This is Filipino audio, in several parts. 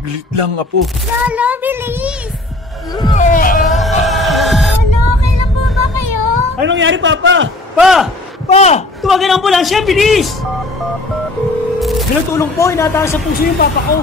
Saglit lang, Apo. Lolo, bilis! Lolo, kailan po ba kayo? Anong nangyari, Papa? Pa! Tuwagan ang ambulansya, bilis! Bilang tulong po, inataas sa puso yung Papa ko.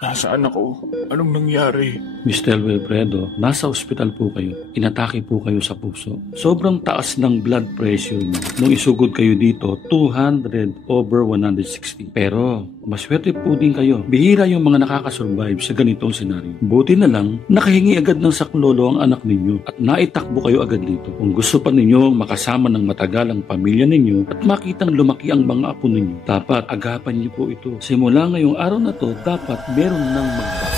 Nasaan ako? Anong nangyari? Mr. Wilfredo, nasa ospital po kayo. Inatake po kayo sa puso. Sobrang taas ng blood pressure niyo. Nung isugod kayo dito, 200/160. Pero, maswerte po din kayo. Bihira yung mga nakakasurvive sa ganitong senaryo. Buti na lang, nakahingi agad ng saklolo ang anak ninyo at naitakbo kayo agad dito. Kung gusto pa ninyo makasama ng matagal ang pamilya ninyo at makitang lumaki ang mga apo ninyo, dapat agapan niyo po ito. Simula ngayong araw na to, dapat meron nang magbago.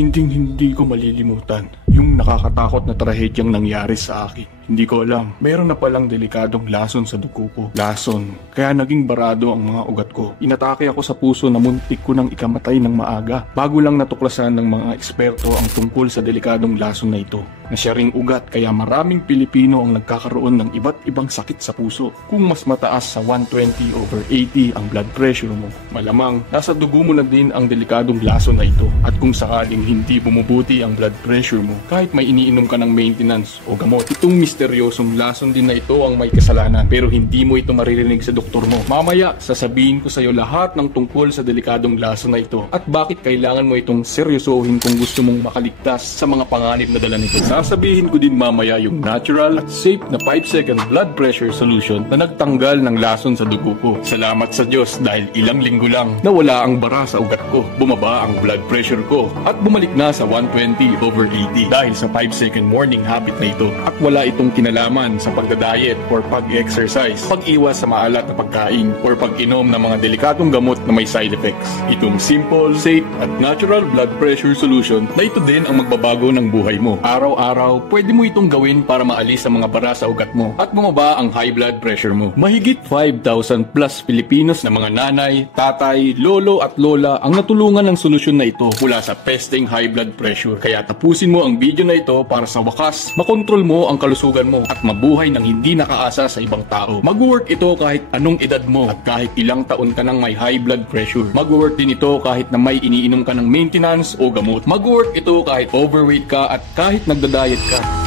Hindi ko malilimutan yung nakakatakot na trahedyang nangyari sa akin. Hindi ko alam, meron na palang delikadong lason sa dugo ko. Lason, kaya naging barado ang mga ugat ko. Inatake ako sa puso na muntik ko nang ikamatay ng maaga. Bago lang natuklasan ng mga eksperto ang tungkol sa delikadong lason na ito. Na siya ring ugat kaya maraming Pilipino ang nagkakaroon ng iba't ibang sakit sa puso. Kung mas mataas sa 120/80 ang blood pressure mo, malamang nasa dugo mo na din ang delikadong lason na ito. At kung sakaling hindi bumubuti ang blood pressure mo, kahit may iniinom ka ng maintenance o gamot, itong misteryosong lason din na ito ang may kasalanan. Pero hindi mo ito maririnig sa doktor mo. Mamaya, sasabihin ko sa iyo lahat ng tungkol sa delikadong lason na ito at bakit kailangan mo itong seryosohin kung gusto mong makaligtas sa mga panganib na dala nito. Sasabihin ko din mamaya yung natural at safe na 5-second blood pressure solution na nagtanggal ng lason sa dugo ko. Salamat sa Diyos dahil ilang linggo lang nawala ang bara sa ugat ko, bumaba ang blood pressure ko at bumalik na sa 120/80 dahil sa 5-second morning habit na ito. At wala itong kinalaman sa pagda-diet or pag-exercise, pag-iwas sa maalat na pagkain or pag-inom ng mga delikatong gamot na may side effects. Itong simple, safe at natural blood pressure solution na ito din ang magbabago ng buhay mo. Araw-araw, pwede mo itong gawin para maalis ang mga bara sa ugat mo at bumaba ang high blood pressure mo. Mahigit 5,000 plus Filipinos na mga nanay, tatay, lolo at lola ang natulungan ng solusyon na ito mula sa pesteng high blood pressure. Kaya tapusin mo ang video na ito para sa wakas, makontrol mo ang kalusugan mo at mabuhay ng hindi nakaasa sa ibang tao. Mag-work ito kahit anong edad mo at kahit ilang taon ka nang may high blood pressure. Mag-work din ito kahit na may iniinom ka ng maintenance o gamot. Mag-work ito kahit overweight ka at kahit nagda-diet ka.